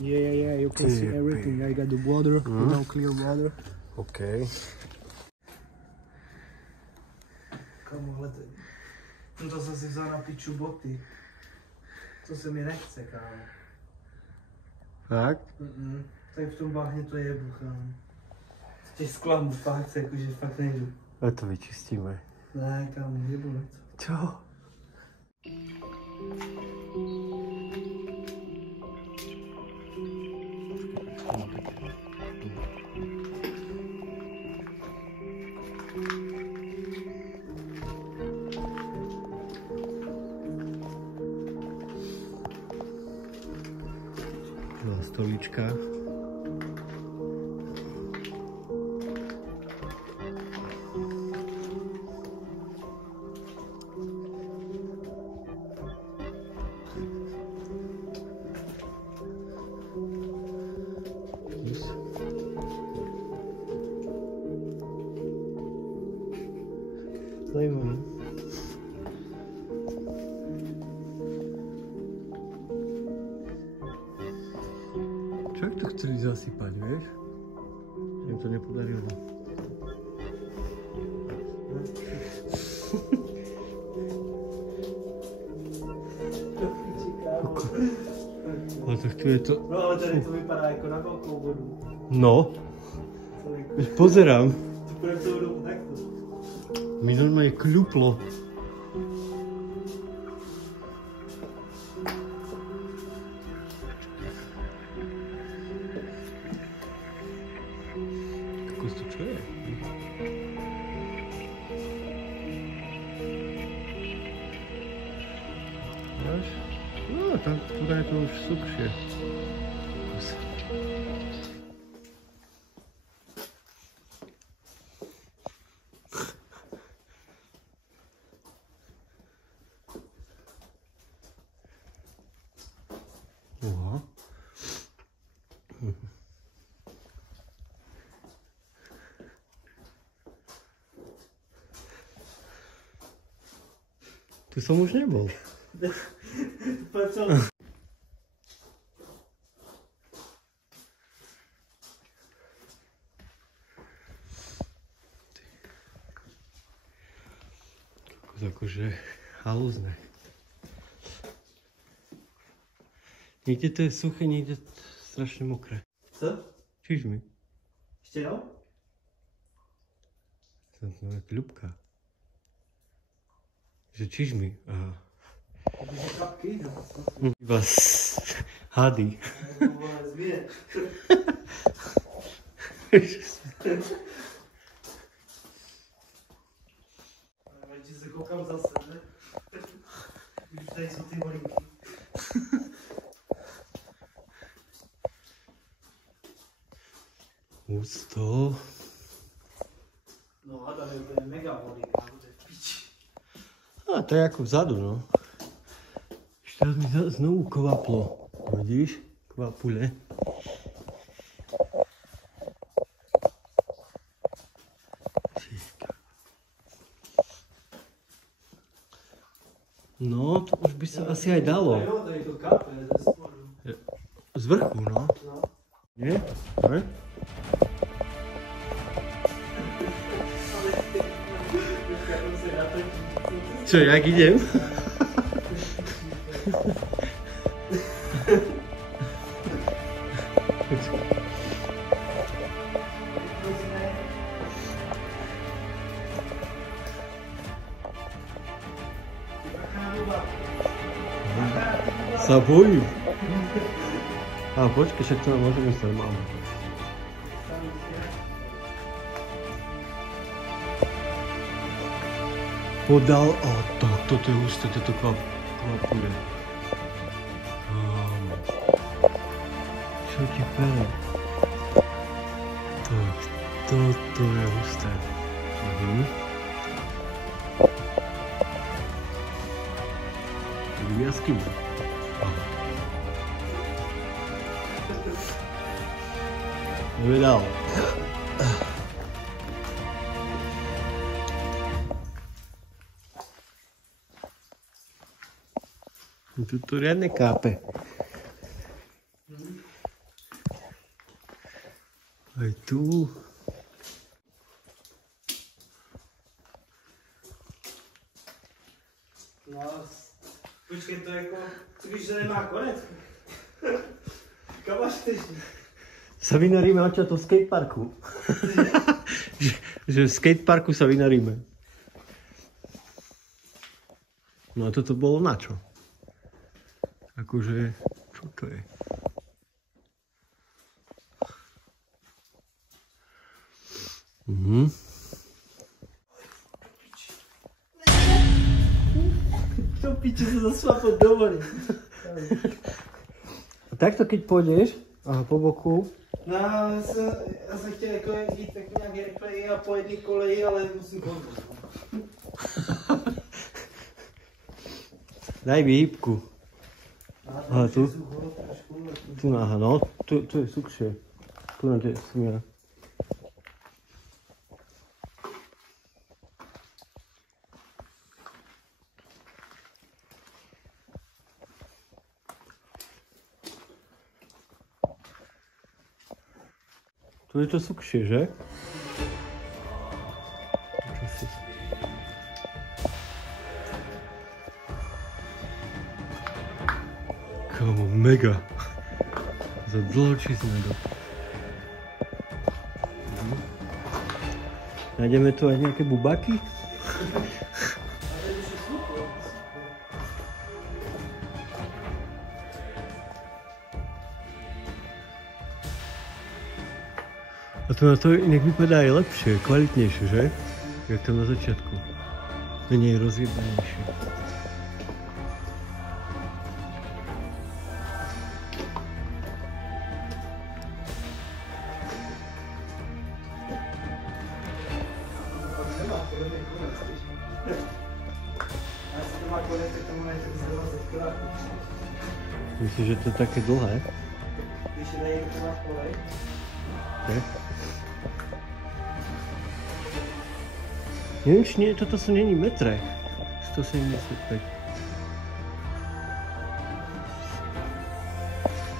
Yeah, you can see everything. I got the water, clear water. OK. Kamo, ale to som si vzal na piču boty. To se mi nechce, kámo. Fakt? Tady v tom bahně to jebu, kámo. Těch sklamu fakt, jakože fakt nejdu. A to vyčistíme. Ne, kámo, jebu na to. Čo? Stolička. Zajímavé. Čo to chceli zasypať, vieš? Že im to nepodarilo. Ale tak tu je to... No ale tady to vypadá jako na velkou vodu. No. Už pozerám. To půjdeme celou dobu takto. Mi normálne kľuplo. To čo je? No, tam tu je to už suchšie. Oha. Tu som už nebol. Akože halúzne. Niekde to je suché, niekde strašne mokré. Co? Čiž mi? Ešte no? To je kľupka. Že čiž mi? Aha. Kapky? Iba hady. Či se koukám zase, ne? Už tady jsou ty holinky. Ústo. No a tady je úplně mega holinka, to je v piči. A to je ako vzadu, no. Ešte raz mi znovu kvaplo. Vidíš? Kvapule. No, to už by sa asi aj dalo. Jo, tady to kape ze spodu. Z vrchu, no. No. Nie? Ne? Čo, jak idem? Sa bojím. A počkej, však to môžeme ísť normálne. Podal, toto je husté, toto kvapuje. Čo ti pere? Toto je husté. Jaskyňa. Vydal. Tu riadne kápe. Aj tu. No, počkej, to jako, co když to nemá konec? Kam až chceš? Sa vynaríme odtiaľto v skateparku. že v skateparku sa vynaríme. No a toto bolo na čo? Akože, čo to je? To piči sa zašlapať do vody. A takto keď pôjdeš, aha, po boku. No, já jsem chtěl jako jít tak nějak rychleji a po jedné koleji, ale musím končit. Daj výhybku. Ale tu? Tu náha, no. Tu je sukšie. Tu na tie smiera. Tu je to sukšie, že? Kámo, mega. Za dlhočísne do. Nájdeme tu aj nejaké bubaky? A to na to inak vypadá aj lepšie, kvalitnejšie, že? Jak tam na začiatku. Menej rozjebanejšie. Myslíš, že to je také dlhé? Když je tady to na kolej. Ne? Neviem, či nie, toto sú není metre. 175.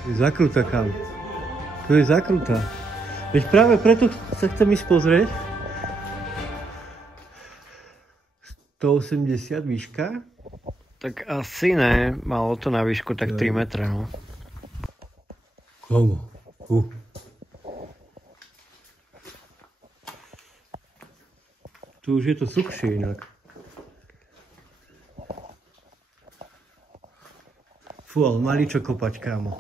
Je zakrutá, kam. Tu je zakrutá. Veď práve preto sa chcem ísť pozrieť. 180 výška. Tak asi ne, malo to na výšku tak 3 metre, no. Komu? Tu už je to suchšie inak. Fú, ale mali čo kopať, kámo.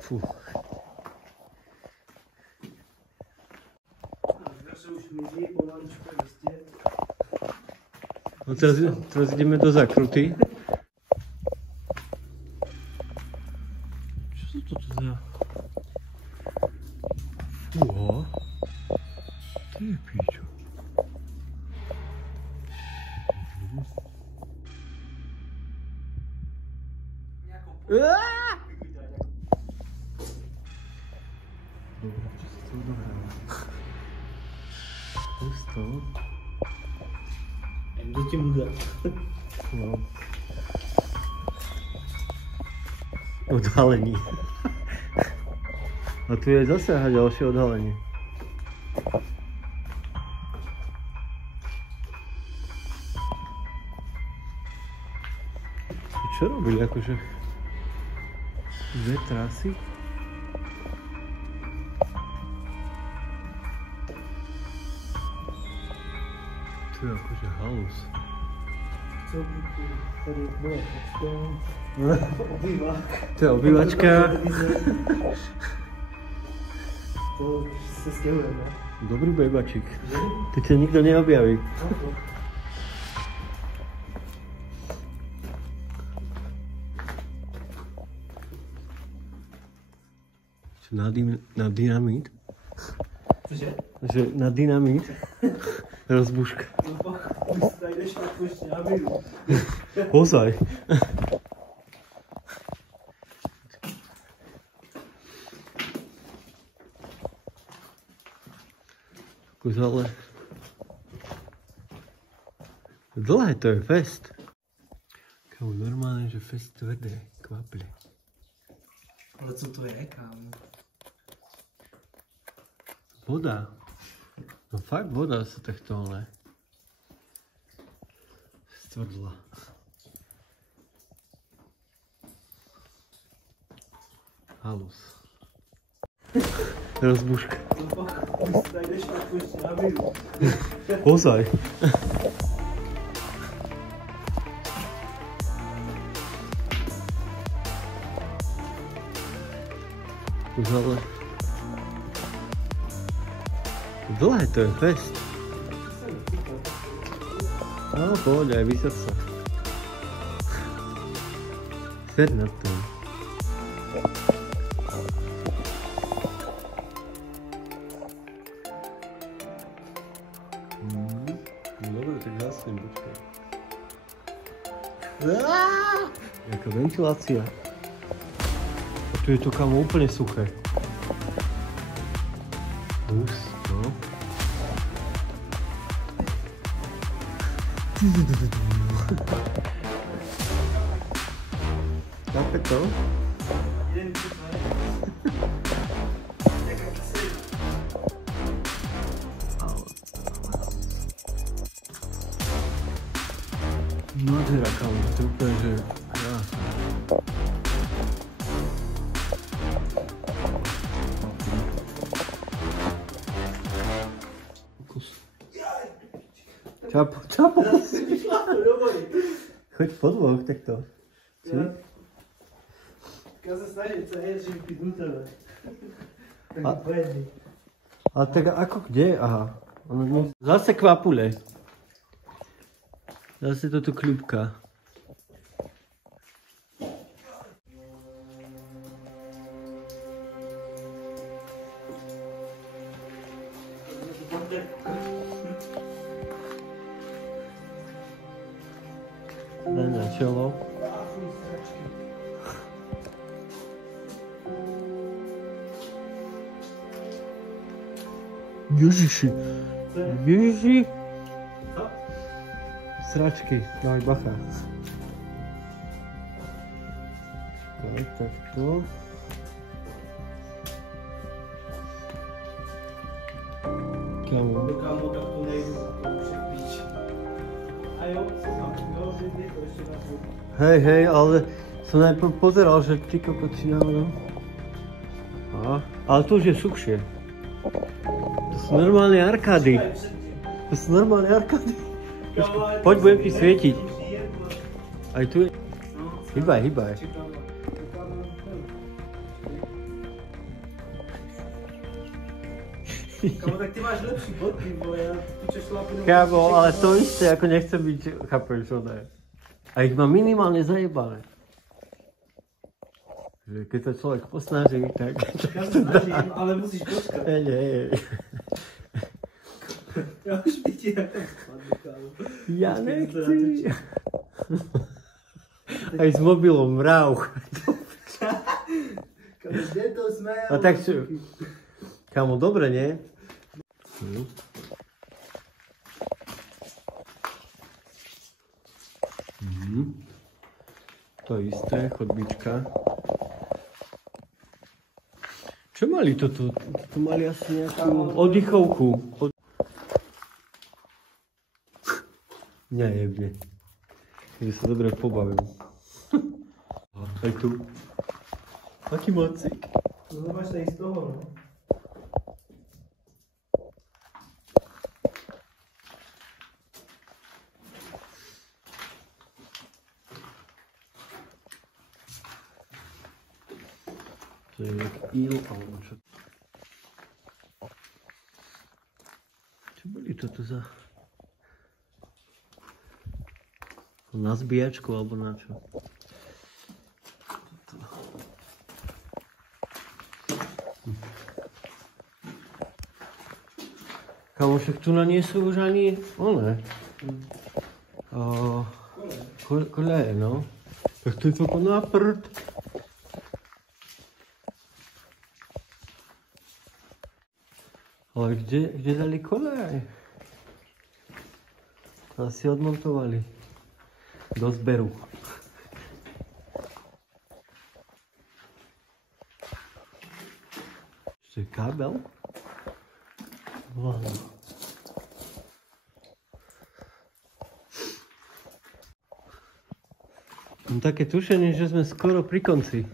Fú. No teraz ideme do zakruty. Čo sa toto za... Fúho. To je píčo. Dobre, čo sa to odohráva? Pusto. Kdo ti bude? No. Odhalení. A tu je zase ďalšie odhalenie. Čo robili akože? Dve trasy? To je akože halus. Co by tady bylo? Obývák. To je obývačka. To se stěhujeme. Dobrý bejbačík. Teď sa nikto neobjaví. Na dynamít? Cože? Že na dynamít? Rozbuška. No, tady jdeš na poště, já vyjdu. Ozaj. Ale... Dlhé to je fest. Kámo, normálne, že fest tvrdé, kvaple. Ale co to je, kámo? Voda. No fakt voda sa takto, ale stvrdla. Halus. Rozbuška. Ozaj. Už ale... Dlhé to je fest. No, pohoď, aj vysať sa. Ser na to. Dobre, tak zasnem, počkaj. Jaká ventilácia. A tu je to kamo úplne suché. No. Chápe to? Nádhera, kámo, to je úplne, že krásne. Čapo. Choď po dvoch, takto. Ja sa snažím sa jesť, že by vnútorné. Tak pojedný. Ale tak ako kde? Aha. Zase kvapule. Zase toto kľúbka. Daj na čelo. Ježiši. Ježiši. Sračky, dávaj bacha. Takto. Kámo. Kámo, tak to nejdu, to už je píč. A jo, co tam, jo, vidí to ešte na to. Hej, ale som najprv pozeral, že ty kokoci náhodou. Ale to už je suchšie. To sú normálne arkády. To sú normálne arkády. Poď, budem ti svietiť. Aj tu je. Hýbaj. Kámo, tak ty máš lepší bodky, bo ja tu čo šlapinu... Kámo, ale to isté, ako nechcem byť, chápeš, čo to je. A ich má minimálne zajebané. Že keď sa človek posnaží, tak... Ja sa snažím, ale musíš počkať. Hej. Ja už vidím, jak tam spadne, kámo. Ja nechci. Aj s mobilom mrav. Kámo, kde to smejal? A tak čo? Kámo, dobre, nie? To isté, chodbička. Čo mali toto? To mali asi nejakú oddychovku. Nejebne. Že sa dobre pobavil. Aj tu. Aký mocik. No máš sa ísť z toho, no. To je jak íl, alebo čo? Čo boli toto za... Na zbíjačku, alebo na čo? Kámo, však tu na nie sú už ani... One. Koleje, no. Tak to je to na prd. Ale kde dali koleje? To asi odmontovali. Do zberu. To je kábel? schváľa. Mám také tušenie, že sme skoro pri konci.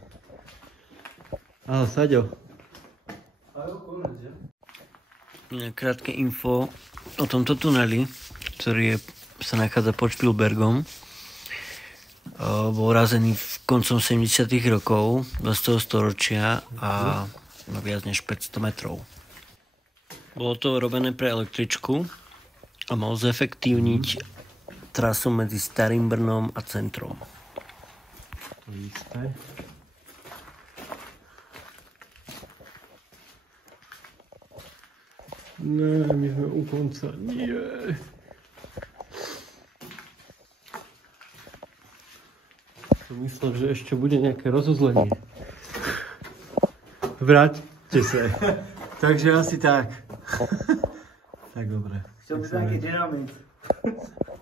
Ahoj, Saďo. Krátke info o tomto tuneli, ktorý sa nachádza pod Špilbergom. Bol razený v koncom 70. rokov 20. storočia a má viac než 500 metrov. Bolo to robené pre električku a mal zefektívniť trasu medzi Starým Brnom a centrom. Isté. Ne, my sme u konca. Nie. Som myslel, že ešte bude nejaké rozuzlenie. Vráťte sa. Takže asi tak. Tak dobre. Chcel by taký dynamit.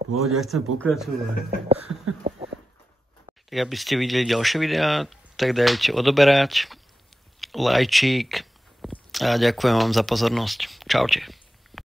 Poď, ja chcem pokračovať. Tak aby ste videli ďalšie videá, tak dajte odoberať, lajčík a ďakujem vám za pozornosť. Čaute.